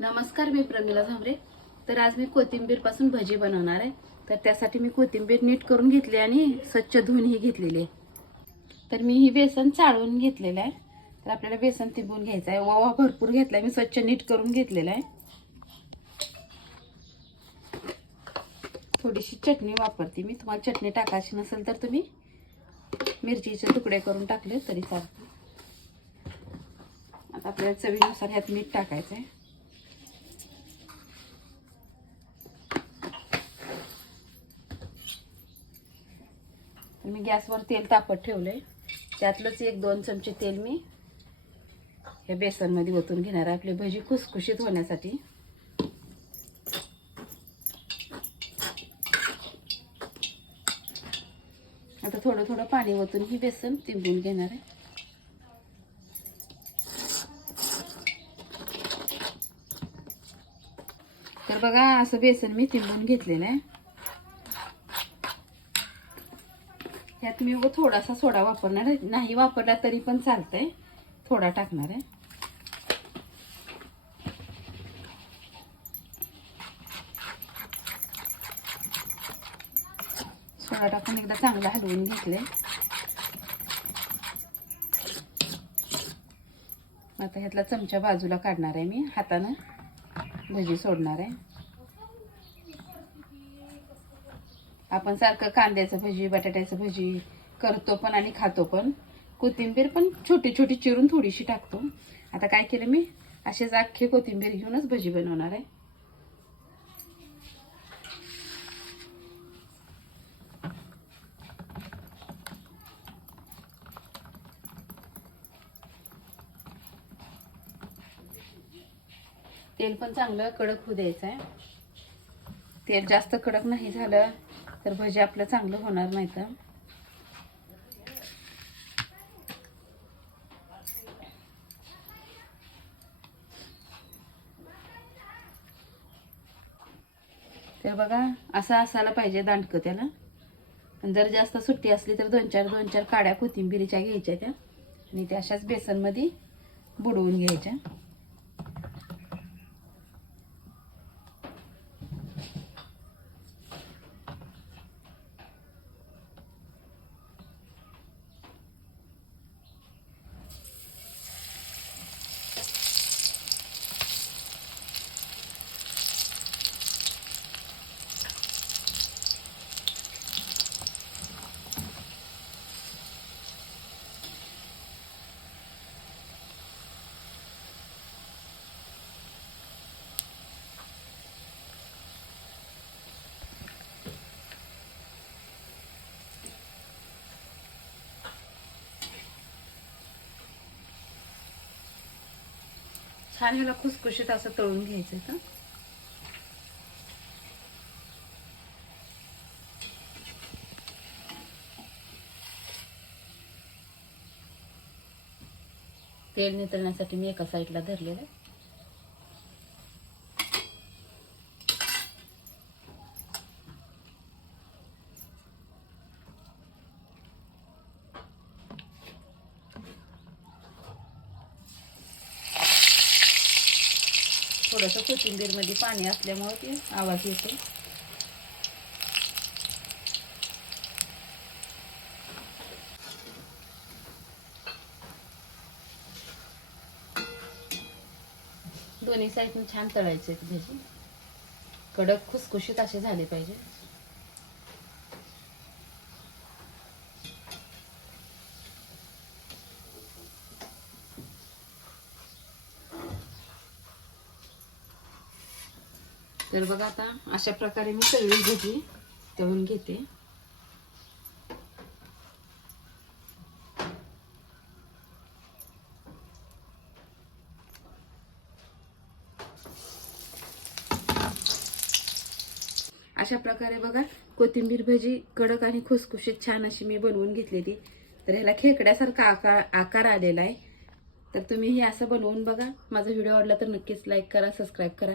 नमस्कार मी प्रमिला झांबरे. तर आज मी कोथिंबीरपासून भजी बनवणार आहे. तर त्यासाठी मी कोथिंबीर नीट करून घेतली आणि स्वच्छ धुवूनही घेतलेली आहे. तर मी ही बेसन चाळून घेतलेलं आहे. तर आपल्याला बेसन तिंबून घ्यायचं आहे. ओवा भरपूर घेतला मी स्वच्छ नीट करून घेतलेला आहे. थोडीशी चटणी वापरते मी. तुम्हाला चटणी टाकायची नसेल तर तुम्ही मिरचीचे तुकडे करून टाकले तरी चालते. आता आपल्याला चवीनुसार ह्यात मीठ टाकायचं आहे मी गॅसवर तेल तापत ठेवलं आहे त्यातलंच एक दोन चमचे तेल मी हे बेसनमध्ये ओतून घेणार आहे. आपली भजी खुसखुशीत होण्यासाठी. आता थोडं थोडं पाणी ओतून ही बेसन तिंबून घेणार आहे. तर बघा असं बेसन मी तिंबून घेतलेलं आहे. ह्यात मी उगं थोडासा सोडा वापरणार आहे. नाही वापरला तरी पण चालतंय. थोडा टाकणार आहे. सोडा टाकून एकदा चांगला हलवून घेतले आता ह्यातला चमचा बाजूला काढणार आहे मी. हातानं भजी सोडणार आहे. आपण सारखं कांद्याचं भजी बटाट्याचं भजी करतो पण आणि खातो पण. कोथिंबीर पण छोटी छोटी चिरून थोडीशी टाकतो. आता काय केलं मी? असेच अख्खे कोथिंबीर घेऊनच भजी बनवणार आहे. तेल पण चांगलं कडक होऊ द्यायचं आहे. तेल जास्त कडक नाही झालं. तर भजी आपलं चांगलं होणार नाही तर. तर बघा असं असायला पाहिजे दांडकं त्याला. आणि जर जास्त सुट्टी असली तर दोन चार दोन चार काड्या कोथिंबिरीच्या घ्यायच्या त्या. आणि त्या अशाच बेसनमध्ये बुडवून घ्यायच्या. छान ह्याला खुसखुशीत असं तळून घ्यायचं का तेल नितळण्यासाठी मी एका साईडला धरलेलं आहे. थोडंसं कोथिंबीरमध्ये पाणी असल्यामुळे ते आवाज येतो. दोन्ही साईडने छान तळायचे आहेत भजी कडक खुसखुशीत असे झाले पाहिजे. तर बघा आता अशा प्रकारे मी सगळी भजी तळून घेते. अशा प्रकारे बघा कोथिंबीर भजी कडक आणि खुसखुशीत छान अशी मी बनवून घेतलेली. तर ह्याला खेकड्यासारखा आकार आकार आलेला आहे. तर तुम्ही हे असं बनवून बघा. माझा व्हिडिओ आवडला तर नक्कीच लाईक करा सबस्क्राईब करा.